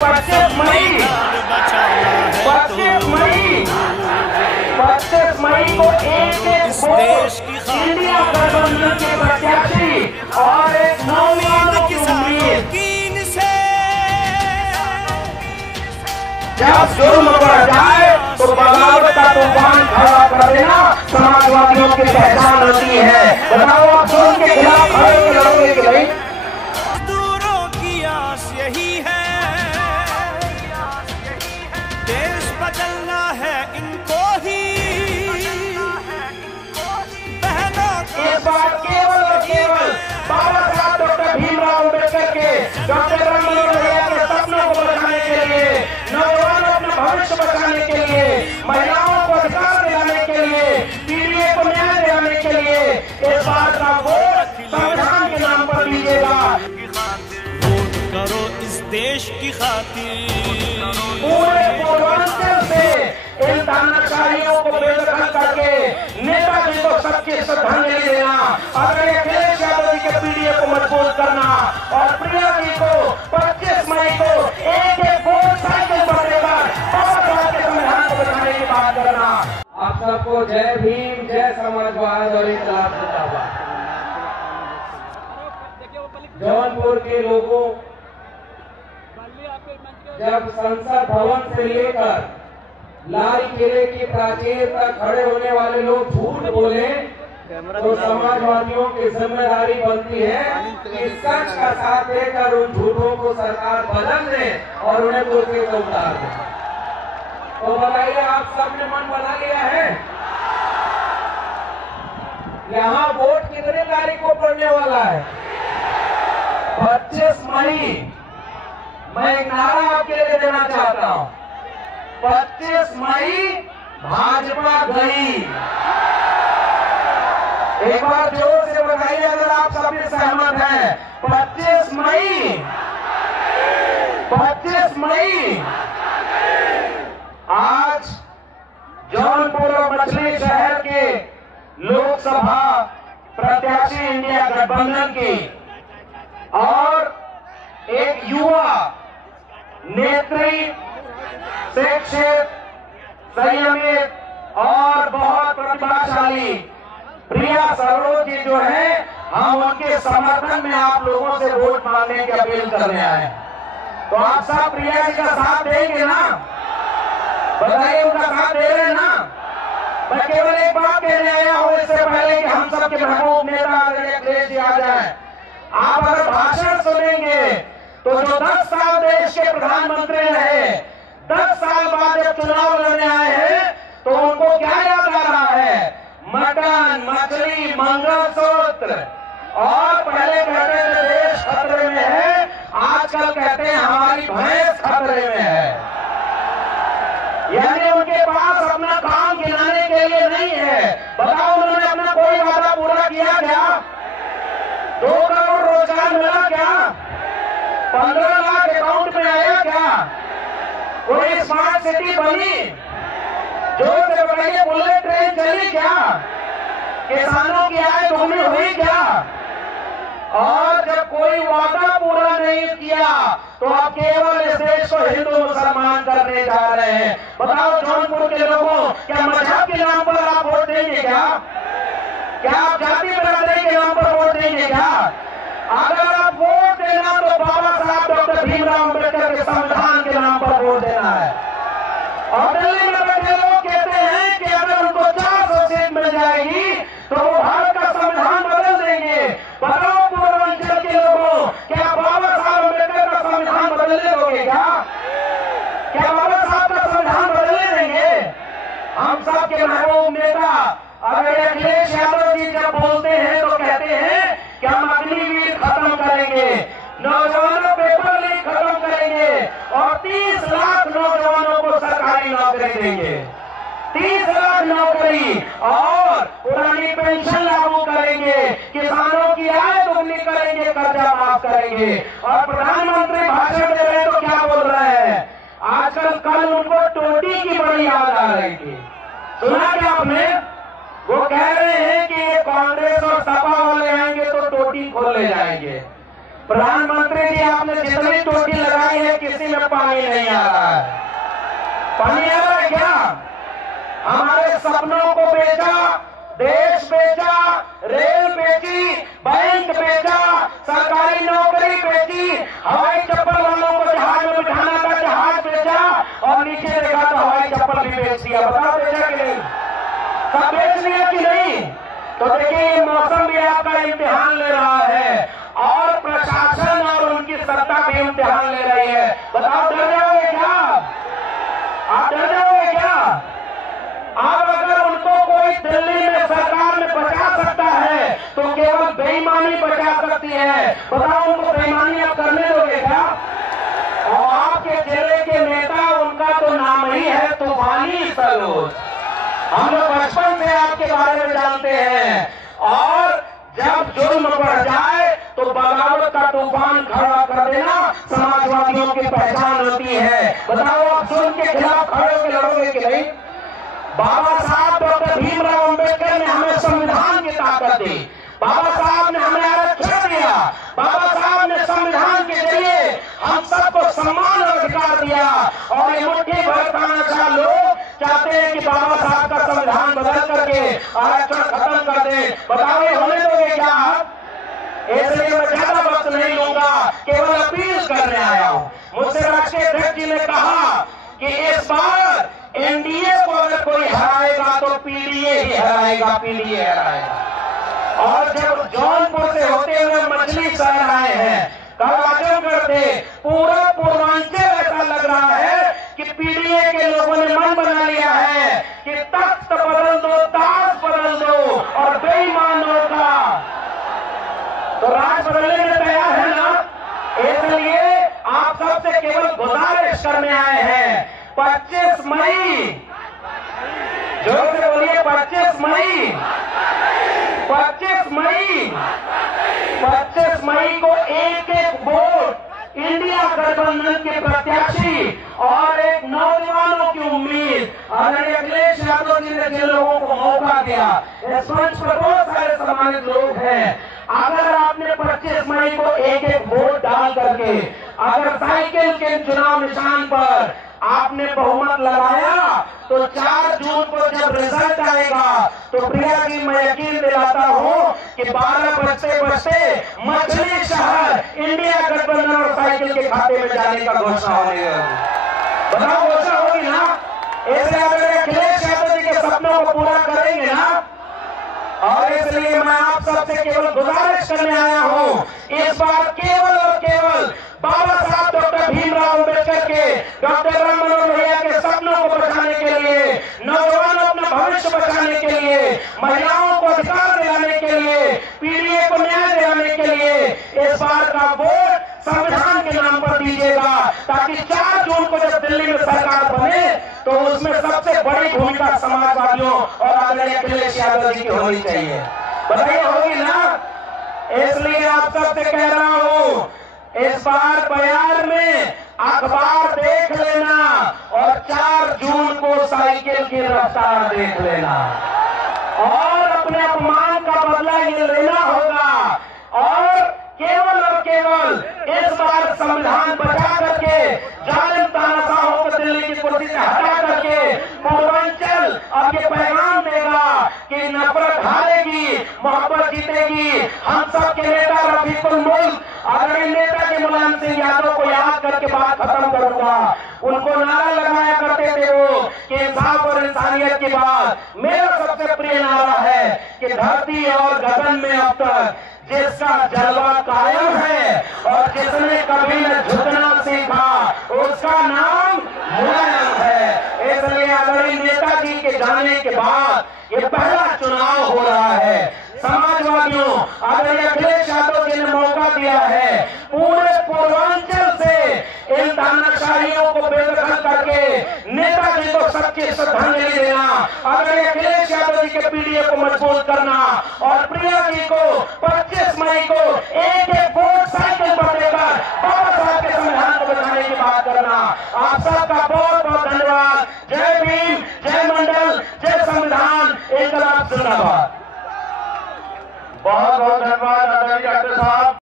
25 मई को एक vote India गठबंधन के प्रत्याशी और एक उम्मीद से जब जुर्म बढ़ जाए तो बगावत का तूफान खड़ा कर देना समाजवादियों की पहचान होती है। बताओ आप जुर्म के खिलाफ खड़े लड़ोगे कि नहीं? दूरों की आस यही है, देश बदलना है इनको ही। इस बार केवल और केवल बाबा साहब डॉक्टर भीमराव अम्बेडकर के, डॉक्टर राममनोहर लोहिया के सपनों को बचाने के लिए, नौजवानों अपना भविष्य बचाने के लिए, महिलाओं को अधिकार दिलाने के लिए, पीड़ित को न्याय दिलाने के लिए इस बार का वोट संविधान के नाम पर दीजिएगा। वोट करो इस देश की खातिर। पूरे पूर्वांचल से इन तानाशाहियों को बेदखल करके नेताजी को सबकी श्रद्धांजलि देना, अगर अखिलेश यादव जी के पीडीए को मजबूत करना और प्रिया जी को 25 मई को एक वोट साइकिल पर देकर बाबा साहब के संविधान को बचाने की बात करना। आप सबको जय भीम, जय समाजवाद और इनकलाब जिंदाबाद। जौनपुर के लोगों जब संसद भवन से लेकर लाल किले की प्राचीर तक खड़े होने वाले लोग झूठ बोले तो समाजवादियों की जिम्मेदारी बनती है कि सच का साथ देकर उन झूठों को सरकार बदल दे और उन्हें कुर्सी से उतार दे। तो बताइए, आप सबने मन बना लिया है? यहाँ वोट कितने तारीख को पड़ने वाला है? 25 मई। मैं एक नारा आपके लिए देना चाहता हूँ, 25 मई भाजपा गई। एक बार जोर से बताइए अगर आप सब भी सहमत हैं। 25 मई, 25 मई। आज जौनपुर और मछली शहर के लोकसभा प्रत्याशी इंडिया गठबंधन की और एक युवा नेत्री, शिक्षित, संयमित और बहुत प्रतिभाशाली प्रिया सरोज जी जो है, हम उनके समर्थन में आप लोगों से वोट मांगने की अपील करने आए। तो आप सब प्रिया जी का साथ देंगे ना? बताइए, उनका साथ दे रहे हैं ना? मैं केवल एक बात कहने आया हूं इससे पहले कि हम सबके महबूब नेता अखिलेश जी आ जाए। आप अगर भाषण सुनेंगे तो जो 10 साल देश के प्रधानमंत्री रहे, 10 साल बाद जब चुनाव लड़ने आए हैं तो उनको क्या याद आ रहा है? मटन, मछली, मंगलसूत्र। और पहले कहते थे देश खतरे में है, आजकल कहते हैं हमारी भैंस खतरे में है। यानी उनके पास अपना काम गिनाने के लिए नहीं है। बताओ, उन्होंने अपना कोई वादा पूरा किया क्या? 2 करोड़ रोजगार मिला क्या? 15 लाख अकाउंट में आया क्या? कोई स्मार्ट सिटी बनी? जोर से बताइए, बुलेट ट्रेन चली क्या? किसानों की आय दोगुनी हुई क्या? और जब कोई वादा पूरा नहीं किया तो आप केवल इस देश को हिंदू मुसलमान करने जा रहे हैं। बताओ जौनपुर के लोगों, क्या मजहब के नाम पर आप वोट देंगे क्या? क्या आप जाति बिरादरी के नाम पर वोट देंगे क्या? अगर आप वोट देना तो बाबा साहब डॉक्टर भीमराव अम्बेडकर के संविधान के नाम पर वोट देना है। और दिल्ली में बैठे लोग कहते हैं कि अगर उनको 400 सीट मिल जाएगी तो वो भारत का संविधान बदल देंगे। बताओ पूर्वांचल के लोगों, क्या बाबा साहब अम्बेडकर का संविधान बदलने दोगे क्या? क्या बाबा साहब का संविधान बदलने देंगे? हम सब के महबूब नेता अगर अखिलेश यादव जी जब बोलते हैं तो कहते हैं कि हम अग्निवीर खत्म करेंगे, नौजवानों पेपर लीक खत्म करेंगे और 30 लाख नौजवानों को सरकारी नौकरी देंगे। 30 लाख नौकरी और पुरानी पेंशन लागू करेंगे, किसानों की आय दोगुनी करेंगे, कर्जा माफ करेंगे। और प्रधानमंत्री भाषण दे रहे तो क्या बोल रहे हैं? आजकल कल उनको टोटी की बड़ी याद आ रही थी, सुना क्या आपने? वो कह रहे हैं कि ये कांग्रेस और सपा वाले आएंगे तो टोटी खोल ले जाएंगे। प्रधानमंत्री जी, आपने जितनी टोटी लगाई है किसी में पानी नहीं आ रहा है। पानी आ रहा है क्या? हमारे सपनों को बेचा, देश बेचा, रेल बेची, बैंक बेचा, सरकारी नौकरी बेची, हवाई चप्पल वालों को जहाज में बिठाना था, जहाज बेचा, और नीचे देखा तो हवाई चप्पल भी बेच दिया। बताओ बेचा कि नहीं? सब बेच लिया कि नहीं? तो देखिए, ये मौसम भी आपका इम्तिहान ले रहा है और प्रशासन और उनकी सत्ता भी इम्तिहान ले रही है। बताओ, डर जाओगे क्या? आप डर जाओगे क्या? आप अगर उनको कोई दिल्ली में सरकार में बचा सकता है तो केवल बेईमानी बचा सकती है। बताओ, उनको बेईमानी आप करने दोगे क्या? और आपके जिले के नेता, उनका तो नाम ही है तूफानी सरोज। हम लोग बचपन से आपके बारे में जानते हैं, और जब जुल्म बढ़ जाए तो बगावत का तूफान खड़ा कर देना समाजवादियों की पहचान होती है। बताओ, आप जुल्म के खिलाफ खड़े होकर लड़ोगे कि नहीं? बाबा साहब डॉक्टर भीमराव अंबेडकर ने हमें संविधान की ताकत दी। बाबा साहब ने हमें आरक्षण दिया। बाबा साहब ने संविधान के जरिए हम सबको सम्मान और अधिकार दिया। और ये मुट्ठी भर तानाशाह लोग चाहते हैं कि बाबा साहब का संविधान बदल करके आरक्षण खत्म कर दे। बताओ, ये होने दोगे क्या आप? इसलिए मैं ज्यादा वक्त नहीं लूंगा, केवल अपील करने आया हूँ। मुझसे राष्ट्रीय अध्यक्ष जी ने कहा कि इस बार एनडीए को अगर कोई हराएगा तो पीडीए ही हराएगा, पीडीए हराएगा। और जब जौनपुर से होते हुए मछली शहर आए हैं, कल आजमगढ़ थे, पूरा पूर्वांचल ऐसा लग रहा है कि पीडीए के लोगों ने मन बना लिया है कि तख्त बदल दो, ताज बदल दो, और बेईमानों का तो राज बदलने में तैयार है ना? इसलिए आप सबसे केवल गुजारिश करने आए हैं, 25 मई, जोर से बोलिए, 25 मई, 25 मई, 25 मई को एक एक वोट इंडिया गठबंधन के प्रत्याशी और एक नौजवानों की उम्मीद आदरणीय अखिलेश यादव जी ने जिन लोगों को मौका दिया, इस मंच पर बहुत सारे सम्मानित लोग हैं। अगर आपने 25 मई को एक एक वोट डाल करके अगर साइकिल के चुनाव निशान पर आपने बहुमत लगाया तो 4 जून को जब रिजल्ट आएगा तो प्रिया जी, मैं यकीन दिलाता हूं कि 12 बजते बजते मछली शहर इंडिया गठबंधन और साइकिल के खाते में जाने का घोषणा होगी। बताओ, घोषणा होगी ना? इसलिए अखिलेश यादव जी के सपनों को पूरा करेंगे ना? और इसलिए मैं आप सबसे केवल गुजारिश करने आया हूं, इस बार केवल और केवल बाबा साहब डॉक्टर भीमराव अंबेडकर के, डॉक्टर राम मनोहर लोहिया के सपनों को बचाने के लिए, नौजवानों अपना भविष्य बचाने के लिए, महिलाओं को अधिकार दिलाने के लिए, पीडीए को न्याय दिलाने के लिए इस बार का वोट संविधान के नाम पर दीजिएगा, ताकि 4 जून को जब दिल्ली में सरकार बने तो उसमें सबसे बड़ी भूमिका समाजवादियों और आदरणीय अखिलेश यादव जी की होनी चाहिए। बताइए, होगी ना? इसलिए आप सबसे कह रहा हूं, इस बार बयार में अखबार देख लेना और 4 जून को साइकिल की रफ्तार देख लेना, और अपने अपमान का बदला ये लेना होगा। और केवल इस बार संविधान बचा करके, जालिम तानाशाहों को दिल्ली की कुर्सी से हटा करके पूर्वांचल अब ये पैगाम देगा कि नफरत हारेगी, मोहब्बत जीतेगी। हम सब के नेता रफीकुल मुल्क आदरणीय नेताजी मुलायम सिंह यादव को याद करके बात खत्म करूंगा। उनको नारा लगाया करते थे वो कि इंसाफ और इंसानियत की बात। मेरा सबसे प्रिय नारा है कि धरती और गगन में अब तक जिसका जलवा कायम है और जिसने कभी न झुकना सीखा उसका नाम मुलायम है। इसलिए आदरणीय नेताजी के जाने के बाद ये पहला चुनाव हो रहा है। समाजवादियों, आदरणीय अखिलेश यादव जी ने मौका दिया है पूरे पूर्वांचल से इन तानाशाहियों को बेदखल करके नेताजी को सच्ची श्रद्धांजलि देना, आदरणीय अखिलेश यादव जी के पीडीए को मजबूत करना और प्रिया जी को 25 मई को एक एक वोट साइकिल पर देकर बाबा साहब के संविधान को बचाने की बात करना। आप सबका बहुत बहुत धन्यवाद। जय भीम, जय मंडल, जय संविधान, इंकलाब जिंदाबाद। बहुत बहुत धन्यवाद आदरणीय डॉक्टर साहब।